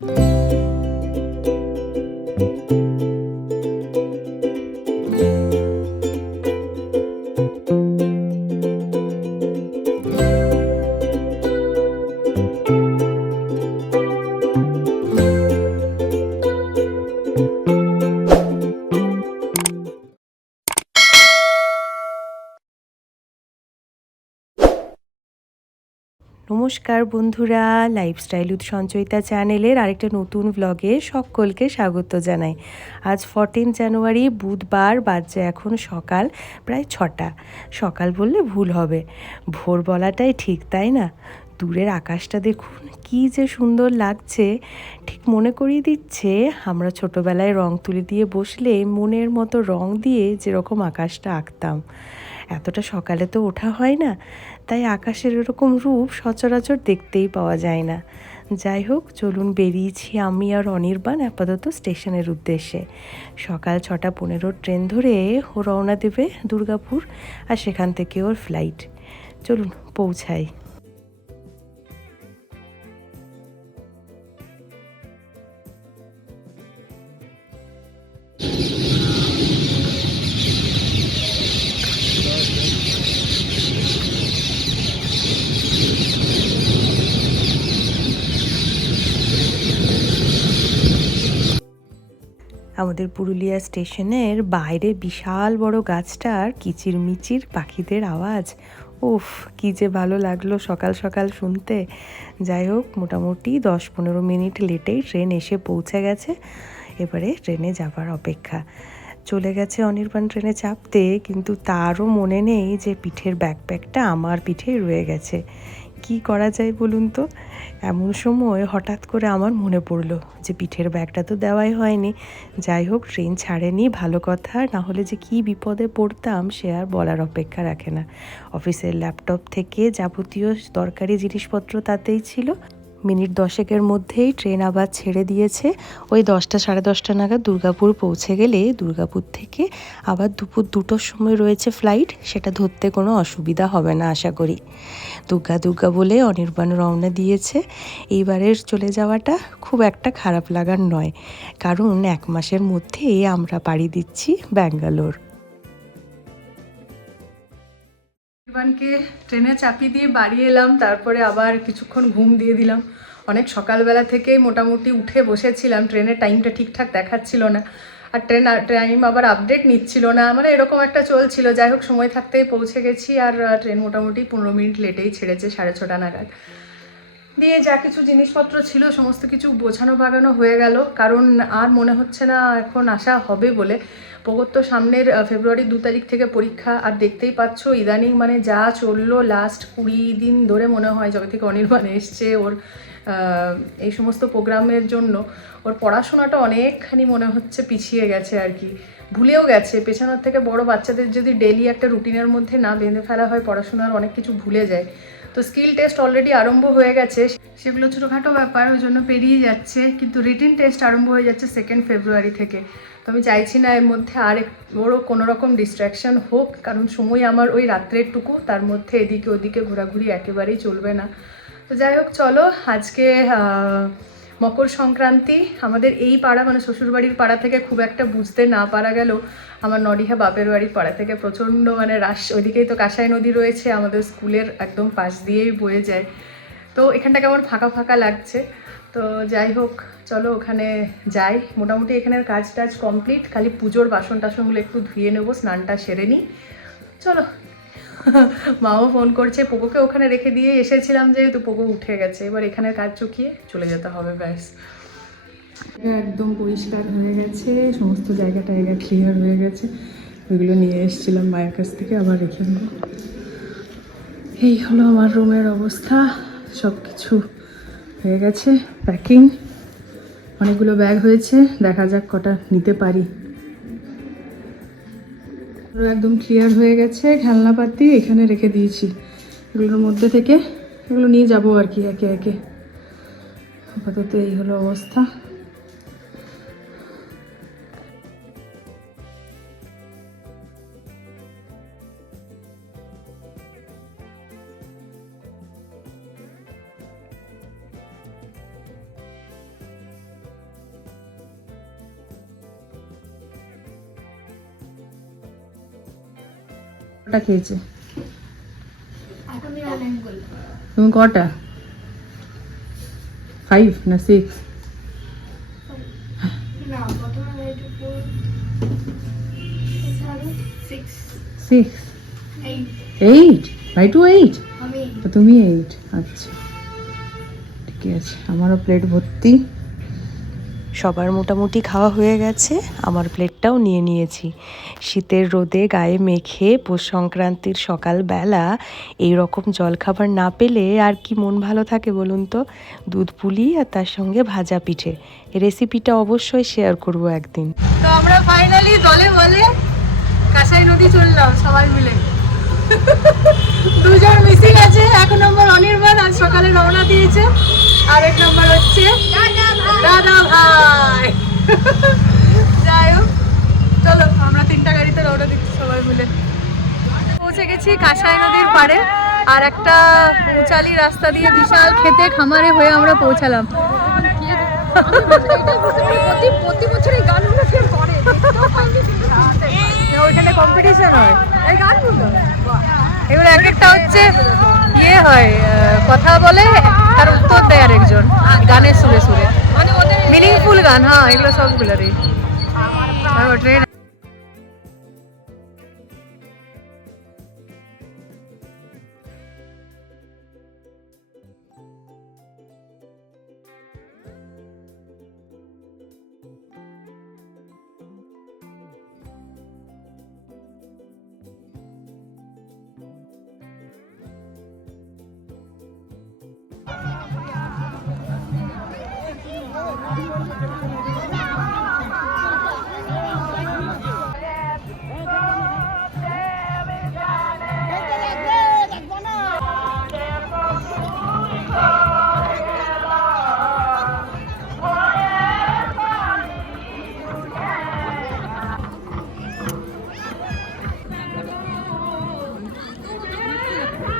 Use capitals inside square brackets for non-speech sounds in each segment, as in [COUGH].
Música নমস্কার বন্ধুরা lifestyle with Sanchayita চ্যানেলের আরেকটা নতুন ব্লগে সকলকে স্বাগত জানাই। আজ ফোরটিন জানুয়ারি বুধবার, বাজছে এখন সকাল, প্রায় ছটা। সকাল বললে ভুল হবে। ভোর বলাটাই ঠিক, তাই না? দূরের আকাশটা দেখুন, কি যে সুন্দর লাগছে। ঠিক মনে করিয়ে দিচ্ছে, আমরা ছোটোবেলায় রং তুলি দিয়ে বসলে মনের মতো রং দিয়ে যেরকম আকাশটা আঁকতাম। এতটা সকালে তো ওঠা হয় না। তাই আকাশের এরকম রূপ সচরাচর দেখতেই পাওয়া যায় না। যাই হোক, চলুন বেরিয়েছি আমি আর অনির্বাণ আপাতত স্টেশনের উদ্দেশ্যে। সকাল ছটা পনেরো ট্রেন ধরে ও রওনা দেবে দুর্গাপুর আর সেখান থেকে ওর ফ্লাইট। চলুন, পৌঁছাই। আমাদের পুরুলিয়া স্টেশনের বাইরে বিশাল বড় গাছটার কিচিরমিচির পাখিদের আওয়াজ। উফ, কি যে ভালো লাগল সকাল সকাল শুনতে। যাই হোক, মোটামুটি দশ পনেরো মিনিট লেটেই ট্রেন এসে পৌঁছে গেছে। এবারে ট্রেনে যাবার অপেক্ষা। চলে গেছে অনির্বাণ ট্রেনে চাপতে, কিন্তু তারও মনে নেই যে পিঠের ব্যাকপ্যাকটা আমার পিঠেই রয়ে গেছে। কি করা যায় বলুন তো? এমন সময় হঠাৎ করে আমার মনে পড়ল যে পিঠের ব্যাগটা তো দেওয়াই হয়নি। যাই হোক, ট্রেন ছাড়েনি, ভালো কথা। না হলে যে কি বিপদে পড়তাম সে আর বলার অপেক্ষা রাখে না। অফিসের ল্যাপটপ থেকে যাবতীয় দরকারি জিনিসপত্র তাতেই ছিল। মিনিট দশেকের মধ্যেই ট্রেন আবার ছেড়ে দিয়েছে। ওই দশটা, সাড়ে দশটা নাগাদ দুর্গাপুর পৌঁছে গেলে দুর্গাপুর থেকে আবার দুপুর দুটোর সময় রয়েছে ফ্লাইট সেটা ধরতে কোনো অসুবিধা হবে না আশা করি। দুর্গা দুর্গা বলে অনির্বাণ রওনা দিয়েছে। এইবারের চলে যাওয়াটা খুব একটা খারাপ লাগার নয়, কারণ এক মাসের মধ্যেই আমরা পাড়ি দিচ্ছি ব্যাঙ্গালোর। ইরফানকে ট্রেনে চাপিয়ে দিয়ে বাড়ি এলাম, তারপরে আবার কিছুক্ষণ ঘুম দিয়ে দিলাম। অনেক সকালবেলা থেকে মোটামুটি উঠে বসেছিলাম, ট্রেনের টাইমটা ঠিকঠাক দেখাচ্ছিল না। আর ট্রেন টাইম আবার আপডেট নিচ্ছিল না মানে এরকম একটা চলছিল। যাই হোক, সময় থাকতেই পৌঁছে গেছি আর ট্রেন মোটামুটি পনেরো মিনিট লেটেই ছেড়েছে সাড়ে ছটা নাগাদ। দিয়ে যা কিছু জিনিসপত্র ছিল সমস্ত কিছু বোঝানো বাগানো হয়ে গেল। কারণ আর মনে হচ্ছে না এখন আসা হবে বলে। পোগোর তো সামনের আহ, ফেব্রুয়ারির দু তারিখ থেকে পরীক্ষা। আর দেখতেই পাচ্ছ ইদানিং মানে যা চলল লাস্ট কুড়ি দিন ধরে মনে হয় যবে থেকে অনির্বাণ এসছে ওর এই সমস্ত প্রোগ্রামের জন্য। ওর পড়াশোনাটা অনেকখানি মনে হচ্ছে পিছিয়ে গেছে আর কি। ভুলেও গেছে। পেছনের থেকে বড় বাচ্চাদের যদি ডেলি একটা রুটিনের মধ্যে না বেঁধে ফেলা হয় পড়াশোনার অনেক কিছু ভুলে যায়। তো স্কিল টেস্ট অলরেডি আরম্ভ হয়ে গেছে। সেগুলো ছোটোখাটো ব্যাপার, ওই জন্য পেরিয়ে যাচ্ছে। কিন্তু রিটিন টেস্ট আরম্ভ হয়ে যাচ্ছে সেকেন্ড ফেব্রুয়ারি থেকে। তো আমি চাইছি না এর মধ্যে আর এক- কোনো রকম ডিস্ট্র্যাকশন হোক, কারণ সময় আমার ওই রাত্রেরটুকু, তার মধ্যে এদিকে ওদিকে ঘোরাঘুরি একেবারেই চলবে না। তো যাই হোক, চলো আজকে মকর সংক্রান্তি, আমাদের এই পাড়া মানে শ্বশুরবাড়ির পাড়া থেকে খুব একটা বুঝতে না পারা গেল। আমার নডিহা বাপের বাড়ির পাড়া থেকে প্রচণ্ড মানে রাস ওইদিকেই তো কাঁসাই নদী রয়েছে, আমাদের স্কুলের একদম পাশ দিয়েই বয়ে যায়। তো এখানটা কেমন ফাঁকা ফাঁকা লাগছে? তো যাই হোক, চলো ওখানে যাই। মোটামুটি এখানের কাজ টাজ কমপ্লিট খালি পুজোর বাসন টাসনগুলো একটু ধুয়ে নেব, স্নানটা সেরে নিই। চলো। [LAUGHS] মাও ফোন করছে পোকোকে ওখানে রেখে দিয়ে এসেছিলাম যেহেতু পোকো উঠে গেছে। এবার এখানে কাজ চুকিয়ে চলে যেতে হবে, ব্যাস। একদম পরিষ্কার হয়ে গেছে, সমস্ত জায়গা টায়গা ক্লিয়ার হয়ে গেছে। ওইগুলো নিয়ে এসেছিলাম মায়ের কাছ থেকে, আবার রেখে দেবো। এই হলো আমার রুমের অবস্থা সব কিছু হয়ে গেছে প্যাকিং অনেকগুলো ব্যাগ হয়েছে, দেখা যাক কটা নিতে পারি। পুরো একদম ক্লিয়ার হয়ে গেছে, খেলনা পাতি এখানে রেখে দিয়েছি। এগুলোর মধ্যে থেকে এগুলো নিয়ে যাব আর কি একে একে। আপাতত এই হলো অবস্থা। কটা খেয়েছে? তুমি কটা? ফাইভ না six six eight five two eight তুমি এইট আচ্ছা। ঠিক আছে আমারও প্লেট ভর্তি। সবার মোটামুটি খাওয়া হয়ে গেছে। আমার প্লেটটাও নিয়ে নিয়েছি। শীতের রোদে গায়ে মেখে পৌষ সংক্রান্তির সকালবেলা এই রকম জলখাবার না পেলে আর কি মন ভালো থাকে বলুন তো? দুধ পুলি আর তার সঙ্গে ভাজা পিঠে। রেসিপিটা অবশ্যই শেয়ার করব একদিন। তো আমরা ফাইনালি দলে বলে কাঁসাই নদী চললাম সবাই মিলে। দুজন মিসিং আছে, এক নম্বর অনির্বাণ আজ সকালে রওনা দিয়েছে। আর এক নম্বর হচ্ছে যাই হোক, চলো, আমরা গাড়িতে দিচ্ছি সবাই মিলে। পৌঁছে গেছি কাঁসাই নদীর পাড়ে, আর একটা রাস্তা দিয়ে খেতে খামারে হয়ে আমরা পৌঁছালাম। কম্পিটিশন হয়। ইয়ে হয় কথা বলে, তার উত্তর দেয় আরেকজন, গানের সুরে সুরে। মিনিংফুল গান হ্যাঁ এগুলো সবগুলোরই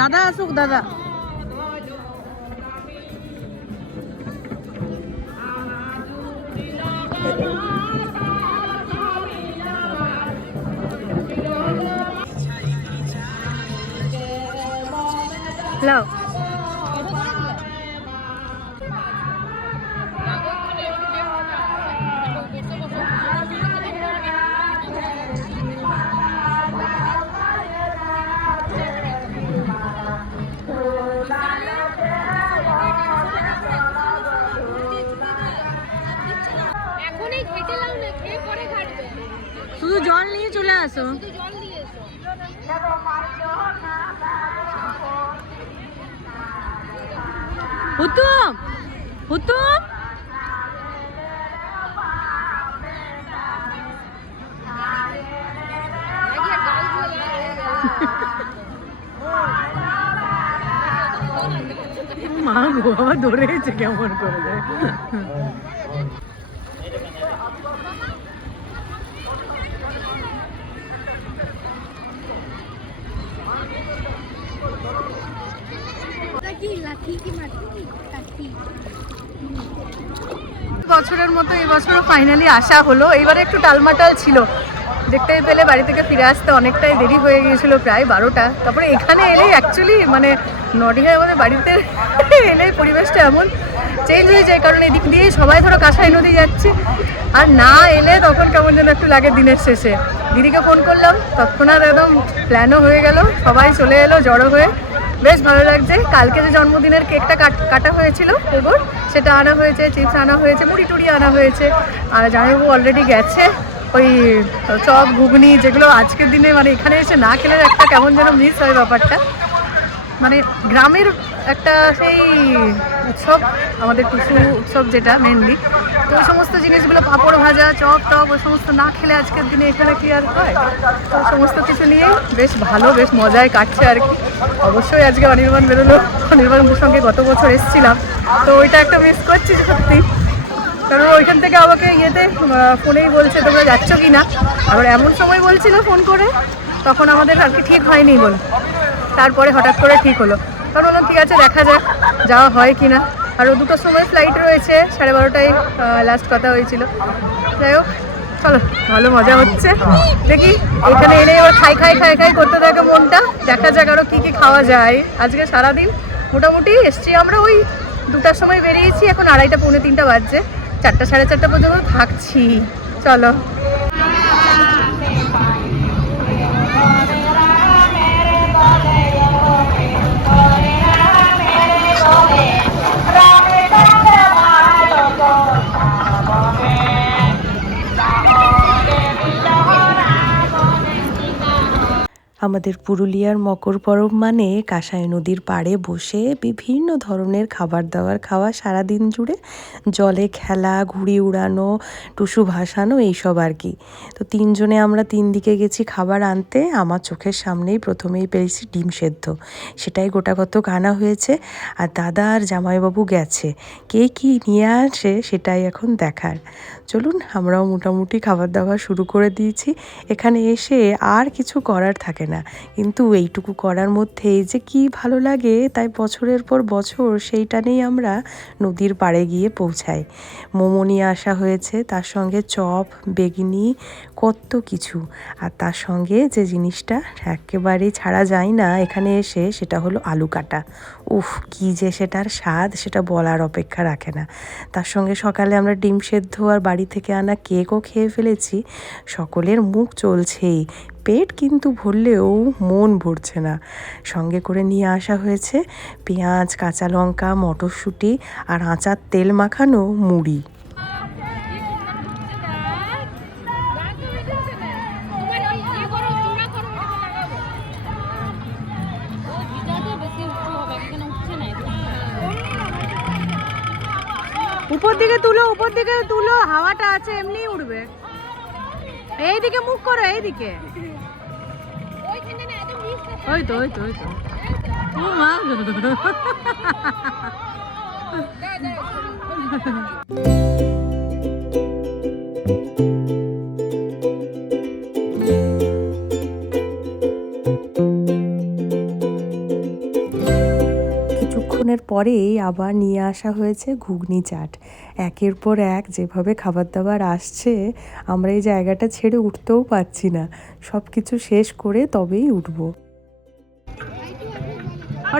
দাদা আসুক দাদা লাও শুধু জল নিয়ে চলে আসো। হুতুম হুতুম। মা গো আবার ধরেছে কেমন করে বছরের মতো এই বছরও ফাইনালি আসা হলো। এইবারে একটু টালমাটাল ছিল। দেখতে পেলে বাড়ি থেকে ফিরে আসতে অনেকটাই দেরি হয়ে গিয়েছিল প্রায় বারোটা। তারপরে এখানে এলেই অ্যাকচুয়ালি মানে নডিহায় আমাদের বাড়িতে [LAUGHS] এলেই পরিবেশটা এমন চেঞ্জ হয়ে যায়, কারণ এদিক দিয়েই সবাই ধরো কাঁসাই নদী যাচ্ছে। আর না এলে তখন কেমন যেন একটু লাগে দিনের শেষে। দিদিকে ফোন করলাম, তৎক্ষণাৎ একদম প্ল্যানও হয়ে গেল, সবাই চলে এলো জড়ো হয়ে। বেশ ভালো লাগছে, কালকে যে জন্মদিনের কেকটা কাট- হয়েছিল ওগোর সেটা আনা হয়েছে চিপস আনা হয়েছে, মুড়ি টুড়ি আনা হয়েছে। আর জামাইবাবু অলরেডি গেছে, ওই চপ, ঘুগনি যেগুলো আজকের দিনে মানে এখানে এসে না খেলে একটা কেমন যেন মিস হয় ব্যাপারটা। মানে গ্রামের একটা সেই উৎসব, আমাদের টুসু উৎসব যেটা মেনলি তো ওই সমস্ত জিনিসগুলো পাঁপড় ভাজা, চপ টপ, ওই সমস্ত না খেলে আজকের দিনে এখানে কি আর হয়? তো সমস্ত কিছু নিয়ে বেশ ভালো, বেশ মজায় কাটছে আর কি। অবশ্যই আজকে অনির্বাণ বেরোলো অনির্বাণের সঙ্গে গত বছর এসেছিলাম, তো ওইটা একটা মিস করছি সত্যি। কারণ ওইখান থেকে আমাকে ইয়েতে ফোনেই বলছে, তোমরা যাচ্ছ কি না? আবার এমন সময় বলছিল ফোন করে, তখন আমাদের আর কি ঠিক হয়নি বল। তারপরে হঠাৎ করে ঠিক হলো। কারণ বললাম, ঠিক আছে, দেখা যাক, যাওয়া হয় কি না আরও দুটোর সময় ফ্লাইট রয়েছে, সাড়ে বারোটায় লাস্ট কথা হয়েছিল। যাই হোক, চলো, ভালো মজা হচ্ছে। দেখি, এখানে এনে আবার খাই খাই খাই খাই করতে থাকে মনটা। দেখা যাক আরও কী কী খাওয়া যায়। আজকে সারাদিন মোটামুটি এসছি আমরা ওই দুটার সময় বেরিয়েছি, এখন আড়াইটা, পৌনে তিনটা বাজছে। চারটা, সাড়ে চারটা পর্যন্ত থাকছি। চলো। আমাদের পুরুলিয়ার মকর পরব মানে কাঁসাই নদীর পাড়ে বসে বিভিন্ন ধরনের খাবার দাবার খাওয়া সারাদিন জুড়ে। জলে খেলা, ঘুড়ি উড়ানো, টুসু ভাসানো এইসব আর কি। তো তিনজনে আমরা তিন দিকে গেছি খাবার আনতে। আমার চোখের সামনেই প্রথমেই পেয়েছি ডিম সেদ্ধ। সেটাই গোটা কত আনা হয়েছে। আর দাদা আর জামাইবাবু গেছে। কে কি নিয়ে আসে সেটাই এখন দেখার। চলুন, আমরাও মোটামুটি খাবার দাবার শুরু করে দিয়েছি। এখানে এসে আর কিছু করার থাকে না। কিন্তু এইটুকু করার মধ্যে যে কি ভালো লাগে, তাই বছরের পর বছর সেইটানেই আমরা নদীর পাড়ে গিয়ে পৌঁছাই। মোমো নিয়ে আসা হয়েছে, তার সঙ্গে চপ, বেগনি, কত কিছু। আর তার সঙ্গে যে জিনিসটা একেবারেই ছাড়া যায় না এখানে এসে, সেটা হলো আলু কাটা। উফ, কি যে সেটার স্বাদ, সেটা বলার অপেক্ষা রাখে না। তার সঙ্গে সকালে আমরা ডিম সেদ্ধ আর বাড়ি থেকে আনা কেকও খেয়ে ফেলেছি। সকলের মুখ চলছেই। পেট কিন্তু ভরলেও মন ভরছে না। সঙ্গে করে নিয়ে আসা হয়েছে পেঁয়াজ, কাঁচা লঙ্কা, মটরশুঁটি আর আচার, তেল মাখানো মুড়ি। উপর দিকে তুলো, উপর দিকে তুলো, হাওয়াটা আছে এমনি উঠবে এইদিকে মুখ করো এইদিকে। ওই তো ওই তো ওই তো। মা। [LAUGHS] [LAUGHS] পরেই আবার নিয়ে আসা হয়েছে ঘুগনি চাট। একের পর এক যেভাবে খাবার দাবার আসছে, আমরা এই জায়গাটা ছেড়ে উঠতেও পারছি না। সব কিছু শেষ করে তবেই উঠবো।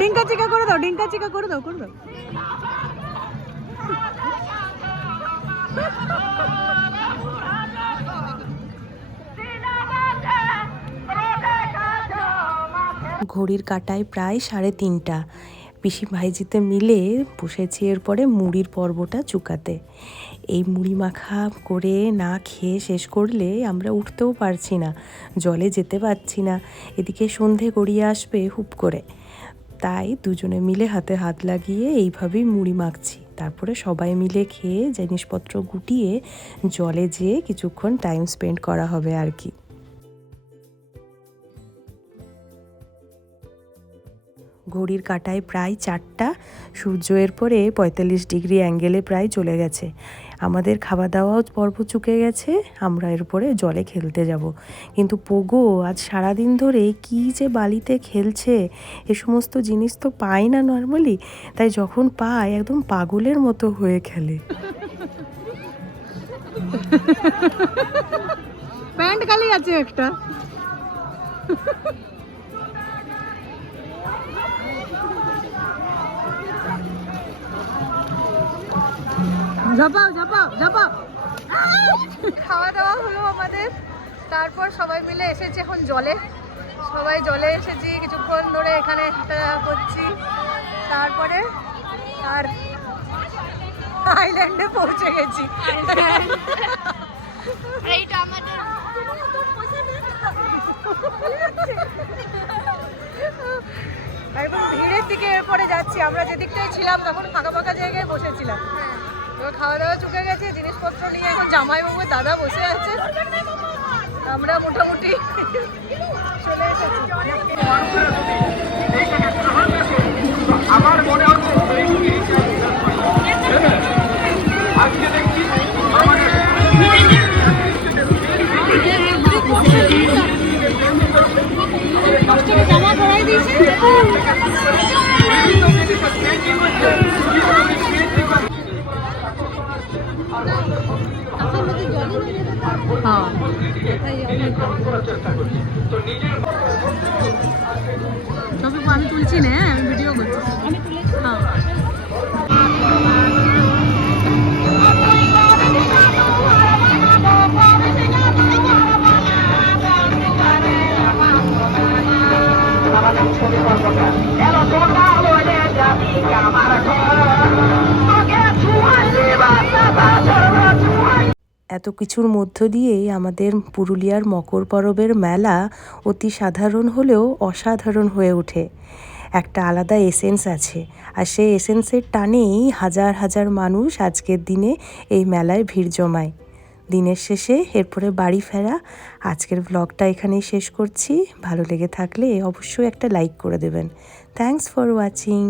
ডিঙ্কা চিকা করে দাও, ডিঙ্কা চিকা করে দাও, করে ঘড়ির কাটায় প্রায় সাড়ে তিনটা। পিসি ভাইজিতে মিলে বসেছি এরপরে মুড়ির পর্বটা চুকাতে। এই মুড়ি মাখা করে না খেয়ে শেষ করলে আমরা উঠতেও পারছি না, জলে যেতে পারছি না, এদিকে সন্ধে গড়িয়ে আসবে হুপ করে। তাই দুজনে মিলে হাতে হাত লাগিয়ে এইভাবেই মুড়ি মাখছি। তারপরে সবাই মিলে খেয়ে জিনিসপত্র গুটিয়ে জলে যেয়ে কিছুক্ষণ টাইম স্পেন্ড করা হবে আর কি। ঘড়ির কাটায় প্রায় চারটা সূর্য এর পরে পঁয়তাল্লিশ ডিগ্রি অ্যাঙ্গেলে প্রায় চলে গেছে। আমাদের খাওয়া দাওয়াও পর্ব চুকে গেছে, আমরা এরপরে জলে খেলতে যাব। কিন্তু পোগো, আজ সারাদিন ধরে কি যে বালিতে খেলছে, এ সমস্ত জিনিস তো পায় না নর্মালি তাই যখন পায় একদম পাগলের মতো হয়ে খেলে। প্যান্ট খালি আছে একটা। ঝাপাও ঝাপাও ঝাপাও। খাওয়া দাওয়া হলো আমাদের। তারপর সবাই মিলে এসেছি এখন জলে। সবাই জলে এসেছি কিছুক্ষণ ধরে এখানে করছি। তারপরে আর আইল্যান্ডে পৌঁছে গেছি। এইটা ভিড়ের দিকে এরপরে যাচ্ছি। আমরা যেদিকটায় ছিলাম তখন ফাঁকা ফাঁকা জায়গায় বসেছিলাম। এবার খাওয়া দাওয়া চুকে গেছে, জিনিসপত্র নিয়ে এখন জামাইবাবু দাদা বসে আছে। আমরা মোটামুটি চলে এসেছি। জামা পরাই দিয়েছে। এত কিছুর মধ্য দিয়েই আমাদের পুরুলিয়ার মকর পরবের মেলা অতি সাধারণ হলেও অসাধারণ হয়ে ওঠে। একটা আলাদা এসেন্স আছে। আর সেই এসেন্সের টানেই হাজার হাজার মানুষ আজকের দিনে এই মেলায় ভিড় জমায়। দিনের শেষে এরপরে বাড়ি ফেরা। আজকের ব্লগটা এখানেই শেষ করছি। ভালো লেগে থাকলে অবশ্যই একটা লাইক করে দেবেন। Thanks for watching